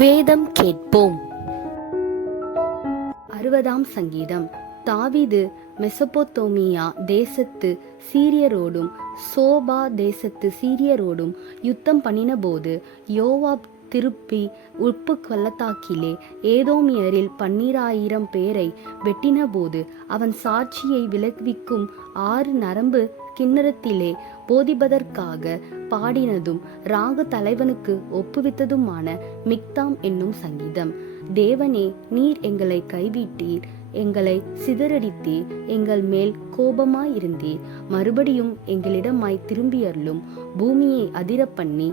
வேதம் கேட்போம். 60ஆம் சங்கீதம். தாவீது மெசொப்பொத்தேமியா தேசத்து சீரியரோடும் சோபா தேசத்து சீரியரோடும் யுத்தம் பண்ணினபோது யோவாப் திருப்பி உப்பு பள்ளத்தாக்கிலே ஏதோமியரில் 12,000 பேரை வெட்டினபோது அவன் சாட்சியை விளைவிக்கும் 6 நரம்பு கிண்ணறத்திலே போதிப்பதற்காக பாடினதும் ராக தலைவனுக்கு ஒப்புவித்ததுமான மிக்தாம் என்னும் சங்கீதம். தேவனே, நீர் எங்களை கைவிட்டீர், எங்களை சிதறடித்தீர், எங்கள் மேல் கோபமாயிருந்தீர். மறுபடியும் எங்களிடமாய் திரும்பியருளும். பூமியை அதிர பண்ணி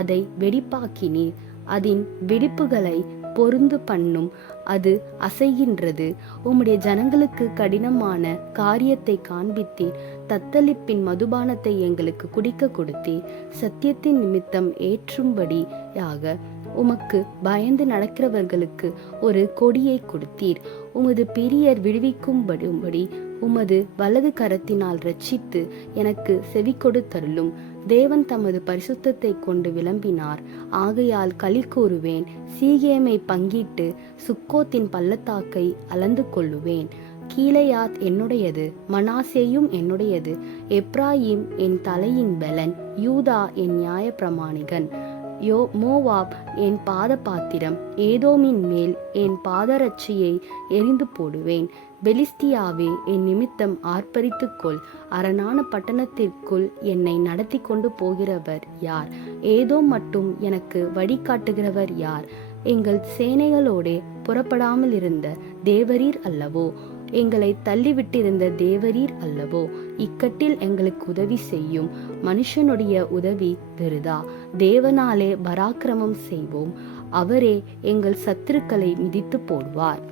அதை வெடிப்பாக்கினீர். அதன் வெடிப்புகளை பொருந்து பண்ணும், அது அசைகின்றது. உம்முடைய ஜனங்களுக்கு கடினமான காரியத்தை காண்பித்தீர். தத்தளிப்பின் மதுபானத்தை எங்களுக்கு குடிக்க கொடுத்தீர். சத்தியத்தின் நிமித்தம் ஏற்றும்படியாக உமக்கு பயந்து நடக்கிறவர்களுக்கு ஒரு கொடியை கொடுத்தீர். உமது பிரியர் விடுவிக்கும்படி உமது வலது கரத்தினால் இரட்சித்து எனக்கு செவி கொடுத்தருளும். தேவன் தமது பரிசுத்தத்தை கொண்டு விளம்பினார், ஆகையால் களி கூறுவேன். சீகேமை பங்கிட்டு சுக்கோத்தின் பள்ளத்தாக்கை அளந்து கொள்ளுவேன். கீலேயாத் என்னுடையது, மனாசேயும் என்னுடையது. எப்ராயிம் என் தலையின் பலன், யூதா என் நியாய பிரமாணிகன். மோவாப் என் பாத பாத்திரம். ஏதோமின் மேல் என் பாதரட்சியை எரிந்து போடுவேன். பெலிஸ்தியாவே, என் நிமித்தம் ஆர்ப்பரித்துக்கொள். அரணான பட்டணத்திற்குள் என்னை நடத்தி கொண்டு போகிறவர் யார்? ஏதோ மட்டும் எனக்கு வழிகாட்டுகிறவர் யார்? எங்கள் சேனைகளோடே புறப்படாமல் இருந்த தேவரீர் அல்லவோ? எங்களை தள்ளிவிட்டிருந்த தேவரீர் அல்லவோ? இக்கட்டில் எங்களுக்கு உதவி செய்யும். மனுஷனுடைய உதவி விருதா. தேவனாலே பராக்கிரமம் செய்வோம். அவரே எங்கள் சத்துருக்களை மிதித்து போடுவார்.